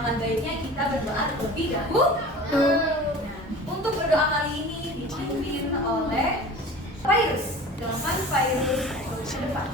aman baiknya kita berdoa terlebih dahulu. Nah, untuk berdoa kali ini dipimpin oleh Virus. Silakan Virus ke depan.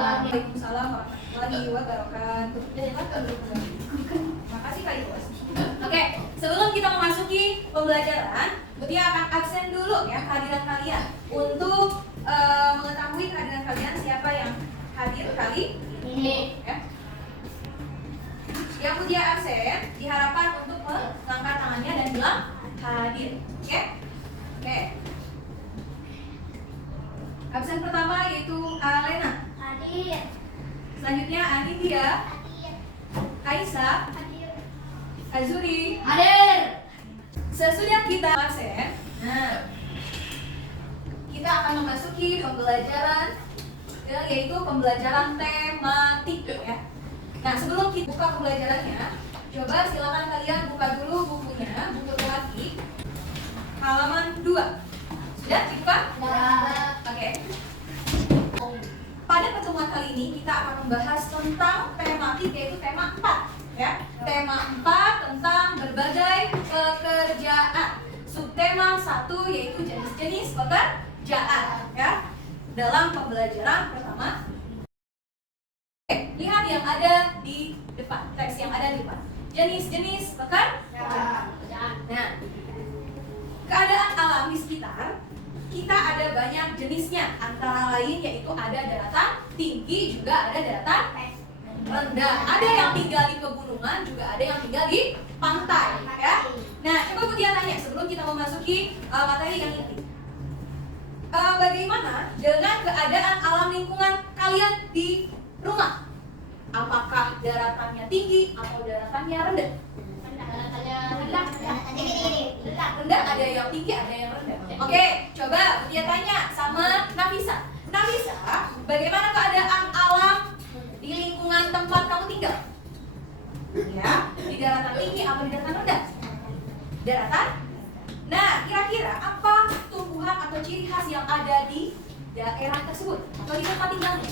Waalaikumsalam warahmatullahi wabarakatuh. Makasih Kak Ibu. Oke, sebelum kita memasuki pembelajaran, Mutia akan absen dulu ya kehadiran kalian untuk mengetahui kehadiran kalian siapa yang hadir kali ini. Ya. Yang Mutia absen diharapkan untuk mengangkat tangannya dan bilang hadir. Oke? Oke. Absen pertama yaitu Alena. Hadir. Selanjutnya Anindya, Hadir. Aisyah, Hadir. Azuri. Hadir. Sesudah kita absen, kita akan memasuki pembelajaran yaitu pembelajaran tematik ya. Nah, sebelum kita buka pembelajarannya, coba silakan kalian buka dulu bukunya, buku tematik halaman 2. Sudah dibuka? Oke. Pada pertemuan kali ini kita akan membahas tentang tematik yaitu tema 4 ya. Tema 4 tentang berbagai pekerjaan. Subtema 1 yaitu jenis-jenis pekerjaan ya. Dalam pembelajaran pertama. Oke, lihat yang ada di depan, teks yang ada di depan. Jenis-jenis pekerjaan. Nah, keadaan alam di sekitar kita ada banyak jenisnya, antara lain yaitu ada daratan tinggi, juga ada daratan rendah. Ada yang tinggal di pegunungan, juga ada yang tinggal di pantai ya. Nah, coba Mutia tanya sebelum kita memasuki materi yang inti. Bagaimana dengan keadaan alam lingkungan kalian di rumah? Apakah daratannya tinggi atau daratannya rendah? Rendah, ada yang tinggi, ada yang rendah. Oke, coba Mutia tanya sama Nafisa. Nafisa, bagaimana keadaan alam di lingkungan tempat kamu tinggal? Ya, di daratan tinggi atau di daratan rendah? Daratan. Nah, kira-kira apa tumbuhan atau ciri khas yang ada di daerah tersebut atau di tempat tinggalnya?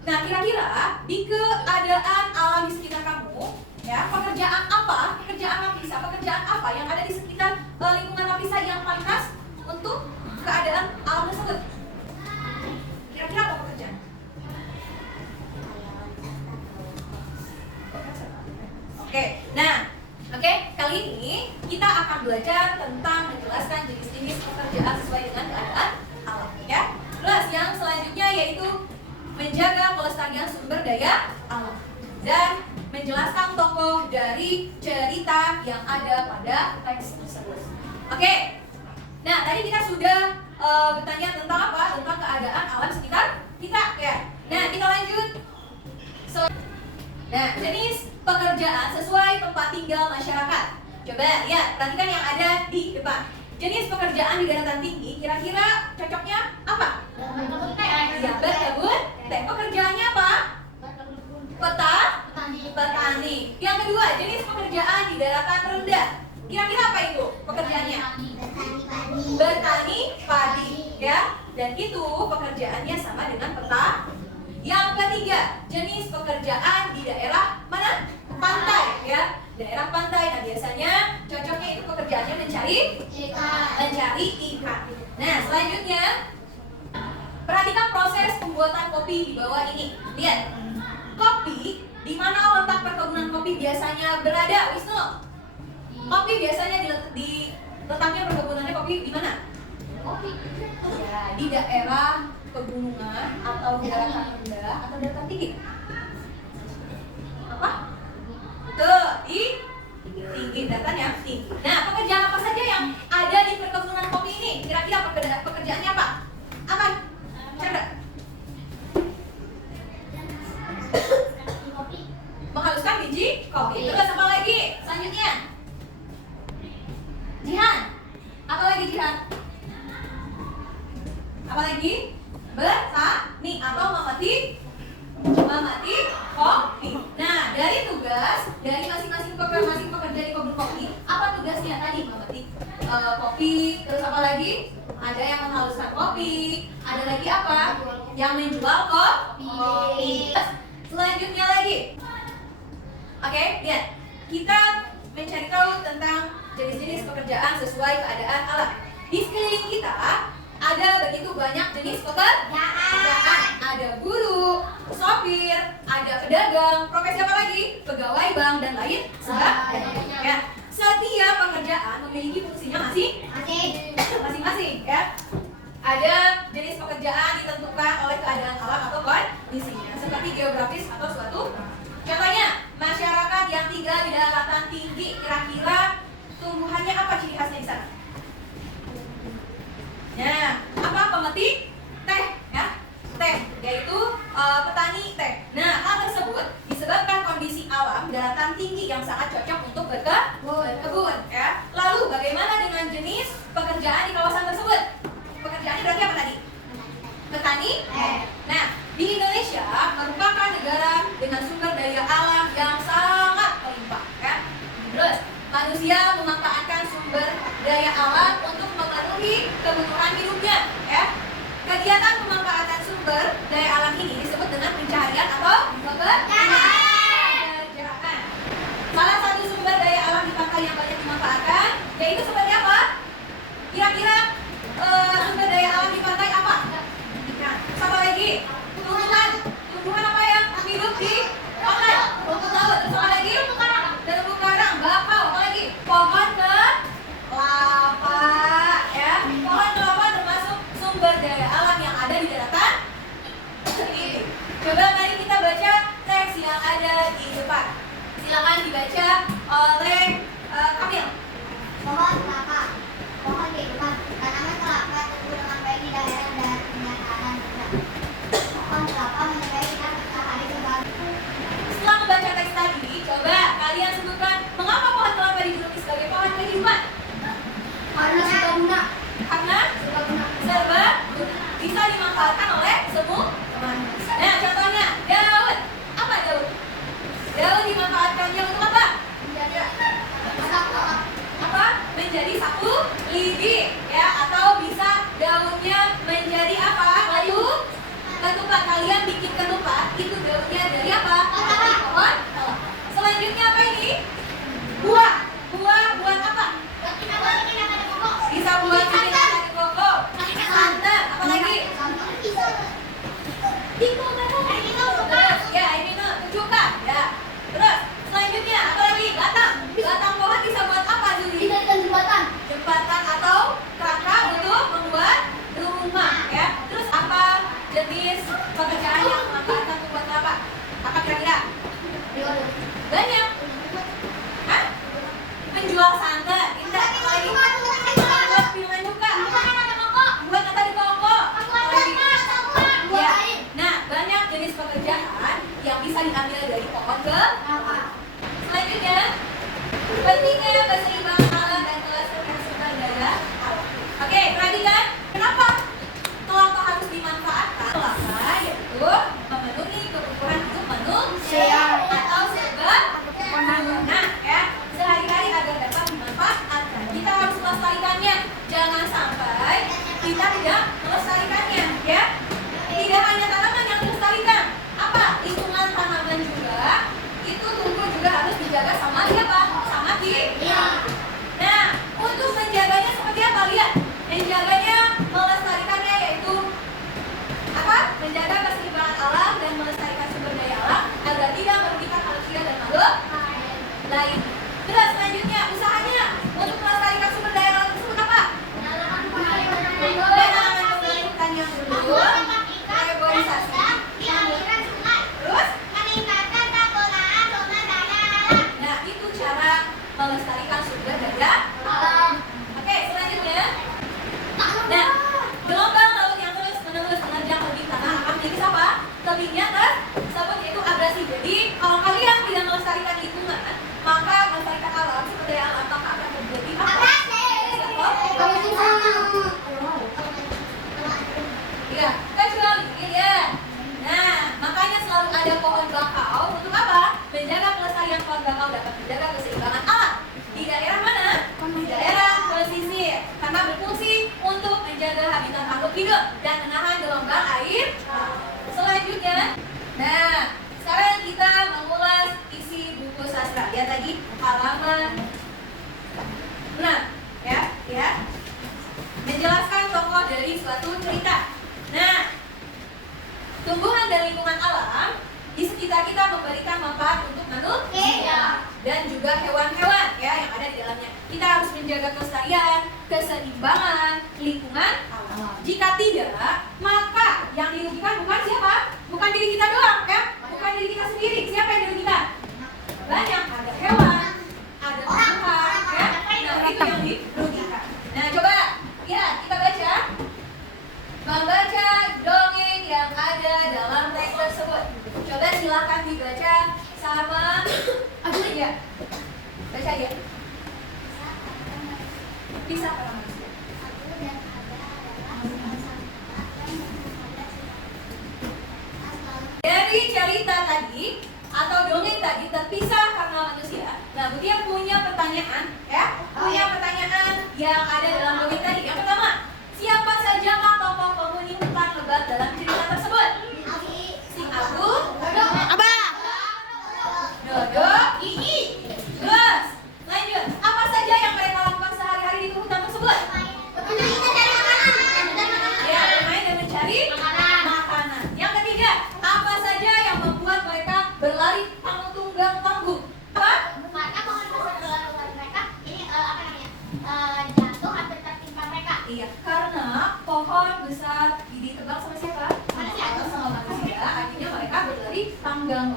Nah, kira-kira di keadaan alam di sekitar kamu, ya, pekerjaan apa? Pekerjaan Nafisa, pekerjaan apa yang ada di sekitar lingkungan Nafisa yang paling khas untuk keadaan alam tersebut? Kira-kira apa pekerjaan? Oke, kali ini kita akan belajar tentang menjelaskan jenis-jenis pekerjaan sesuai dengan keadaan alam, ya. Terus yang selanjutnya yaitu menjaga pelestarian sumber daya alam dan menjelaskan tokoh dari cerita yang ada pada teks tersebut. Oke. Nah, tadi kita sudah bertanya tentang apa? Tentang keadaan alam sekitar kita, ya. Nah, kita lanjut. Nah, jenis pekerjaan sesuai tempat tinggal masyarakat. Coba lihat, perhatikan yang ada di depan. Jenis pekerjaan di daratan tinggi, kira-kira cocoknya apa? Ya, berkebun. Pekerjaannya apa? Petani. Yang kedua, jenis pekerjaan di daratan rendah. Kira-kira apa itu pekerjaannya? Bertani padi, ya. Dan itu pekerjaannya sama dengan petani. Yang ketiga, jenis pekerjaan di daerah mana? Pantai, ya. Daerah pantai. Nah, biasanya cocoknya itu pekerjaannya mencari ikan. Nah, selanjutnya perhatikan proses pembuatan kopi di bawah ini. Lihat. Kopi, di mana letak perkebunan kopi biasanya berada, Wisnu? Kopi biasanya di letaknya perkebunannya kopi di mana? Ya, di daerah pegunungan atau daratan rendah atau daratan tinggi? Apa? Tinggi, daratan yang tinggi. Nah, pekerjaan apa saja yang ada di perkebunan kopi ini? Kira-kira pekerjaan Apalagi? Bertani atau memetik kopi. Nah, dari tugas dari masing-masing pekerja di kebun kopi, apa tugasnya tadi? Memetik kopi, terus apa lagi? Ada yang menghaluskan kopi, ada lagi apa? Yang menjual kopi. Selanjutnya lagi. Oke, lihat. Kita mencari tahu tentang jenis-jenis pekerjaan sesuai keadaan alam. Di sekeliling kita ada begitu banyak jenis pekerjaan. Ada guru, sopir, ada pedagang, profesi apa lagi? Pegawai bank dan lain sebagainya. Ya. Setiap pekerjaan memiliki fungsinya masing-masing, ya. Ada jenis pekerjaan ditentukan oleh keadaan alam atau kondisinya, seperti geografis atau suatu. Contohnya, masyarakat yang tinggal di daratan tinggi, kira-kira tumbuhannya apa ciri khasnya di sana? Nah, apa? Pemetik teh, ya, teh, yaitu petani teh. Nah, hal tersebut disebabkan kondisi alam daratan tinggi yang sangat cocok untuk berkebun, ya. Lalu, bagaimana dengan jenis pekerjaan di kawasan tersebut? Pekerjaannya berarti apa tadi? Petani. Nah, di Indonesia merupakan negara dengan sumber daya alam yang sangat melimpah, ya. Terus, manusia memanfaatkan sumber daya alam untuk memenuhi kebutuhan hidupnya, ya. Kegiatan pemanfaatan sumber daya alam ini disebut dengan pencaharian atau pekerjaan. Salah satu sumber daya alam di pantai yang banyak dimanfaatkan yaitu seperti apa? Kira-kira sumber daya alam di pantai apa? Nah, satu lagi, tumbuhan apa yang hidup di pantai? Rumput laut. Terus apa lagi? Terumbu karang, bakau, apa lagi? Pohon kelapa, ya. Pohon kelapa termasuk sumber daya alam yang ada di daratan ini. Coba mari kita baca teks yang ada di depan. Silakan dibaca oleh Kamil. Pohon kelapa, pohon kehidupan, tanaman kelapa tumbuh dengan baik di daerah dataran rendah. Pohon kelapa menyukai sinar matahari sebagai. Setelah membaca teks tadi, coba kalian sebutkan mengapa pohon kelapa dijuluki sebagai pohon kehidupan? Karena serbaguna. Karena serba bisa dimanfaatkan oleh semua. Nah, contohnya daun. Apa daun? Daun dimanfaatkannya untuk apa? Apa? Menjadi sapu lidi, ya, atau bisa daunnya menjadi apa? Ketupat. Kalian bikin ketupat, itu daunnya dari apa? Pohon. Selanjutnya apa ini? Buah apa? Bisa buat bikin dari koko. Santan, apa lagi? Terus, ya ini cuka, ya. Terus, selanjutnya apa lagi? Batang pohon bisa buat apa dulu? Jembatan atau kerangka untuk membuat rumah, ya. Terus apa jenis pekerjaan yang memanfaatkan tumbuhan kelapa? Apa kira-kira? Banyak. Hah? Menjual santan, indah. Apa lagi? Buat minuman cuka. Buat kata di koko. Apa lagi? Ya. Nah, banyak jenis pekerjaan yang bisa diambil dari pohon kelapa. Selanjutnya, pentingnya keseimbangan alam dan kelestarian sumber daya alam. Oke, perhatikan. Kenapa kelapa harus dimanfaatkan? Kelapa yaitu memenuhi kebutuhan hidup manusia atau serbaguna, ya. Sehari-hari agar dapat dimanfaatkan, kita harus melestarikannya. Jangan sampai kita tidak melestarikannya, ya. Tidak hanya tanaman yang dilestarikan, apa? Lingkungan tanaman juga itu tumbuh juga harus dijaga sama siapa? Sama kita. Nah, untuk menjaganya seperti apa? Lihat, menjaganya, melestarikannya yaitu apa? Menjaga keseimbangan alam dan melestarikan sumber daya alam agar tidak merugikan manusia dan makhluk lain. Terus selanjutnya, usahanya untuk melestarikan sumber daya alam tersebut apa? Menanam hidup dan menahan gelombang air. Selanjutnya, nah sekarang kita mengulas isi buku sastra. Lihat lagi halaman 6, ya. Menjelaskan tokoh dari suatu cerita. Nah, tumbuhan dan lingkungan alam di sekitar kita memberikan manfaat untuk manusia dan juga hewan-hewan ya yang ada di dalamnya. Kita harus menjaga kelestarian, keseimbangan lingkungan alam. Jika tidak, maka yang dirugikan bukan siapa? Bukan diri kita doang ya, bukan diri kita sendiri. Siapa yang dirugikan? Banyak, ada hewan, ada tumbuhan ya. Nah, itu yang dirugikan. Nah, coba ya kita baca. Membaca dongeng yang ada dalam teks tersebut. Coba silakan dibaca sama Aduh ya. Baca ya. Bisa para manusia. Dari cerita tadi atau dongeng tadi terpisah karena manusia. Nah, Mutia punya pertanyaan ya. Punya pertanyaan yang ada dalam dongeng tadi. Yang pertama, siapa saja tokoh penghuni hutan lebat dalam cerita tersebut? Si Abu, Abah. Dodo, Gigi. Terus, lanjut. Apa saja yang mereka lakukan sehari-hari di hutan tersebut? Ya, bermain dan mencari makanan. Yang ketiga, apa saja yang membuat mereka berlari tanggung-tunggang tangguh? Apa? Jatuh hampir tertimpa mereka. Iya, karena pohon besar ditebang sama siapa? Manusia. Sama manusia, akhirnya mereka berlari tanggang.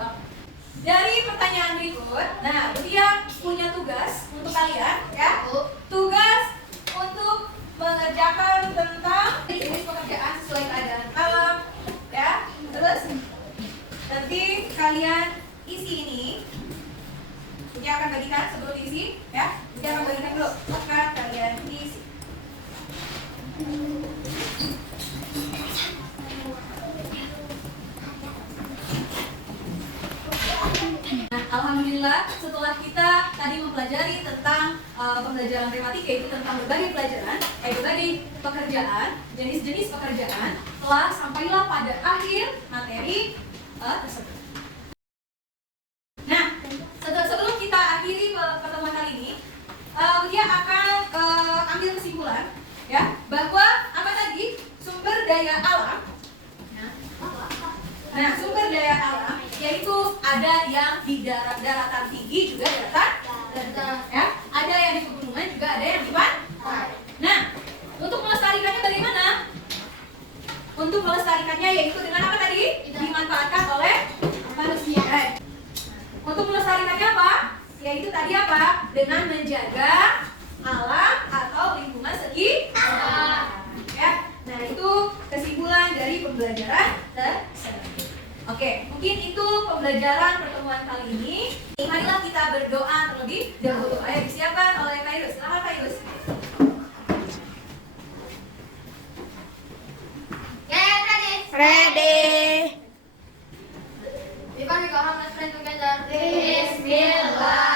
Dari pertanyaan berikut, nah dia punya tugas untuk kalian ya. Tugas untuk mengerjakan tentang jenis pekerjaan sesuai keadaan alam ya. Terus nanti kalian isi ini. Dia akan bagikan sebelum diisi ya. Dia akan bagikan dulu. Akan kalian isi. Nah, alhamdulillah setelah kita tadi mempelajari tentang pembelajaran tematik yaitu tentang berbagai pelajaran, berbagai pekerjaan, jenis-jenis pekerjaan, telah sampailah pada akhir materi tersebut. Nah, sebelum kita akhiri pertemuan kali ini, dia akan ambil kesimpulan ya bahwa apa tadi sumber daya alam. Nah, sumber daya alam yaitu ada yang di daratan tinggi juga daratan ya, ada yang di pegunungan juga ada yang di pantai. Nah, untuk melestarikannya bagaimana? Untuk melestarikannya yaitu dengan apa tadi? Dimanfaatkan oleh manusia. Untuk melestarikannya apa? Yaitu tadi apa? Dengan menjaga alam atau lingkungan sekitar. Ya. Nah, itu kesimpulan dari pembelajaran tersebut. Oke, mungkin itu pembelajaran pertemuan kali ini. Marilah kita berdoa terlebih dahulu. Ayo disiapkan oleh Kak Irus. Silakan Kak Irus. Ready. If I go home, let's pray together. Bismillah.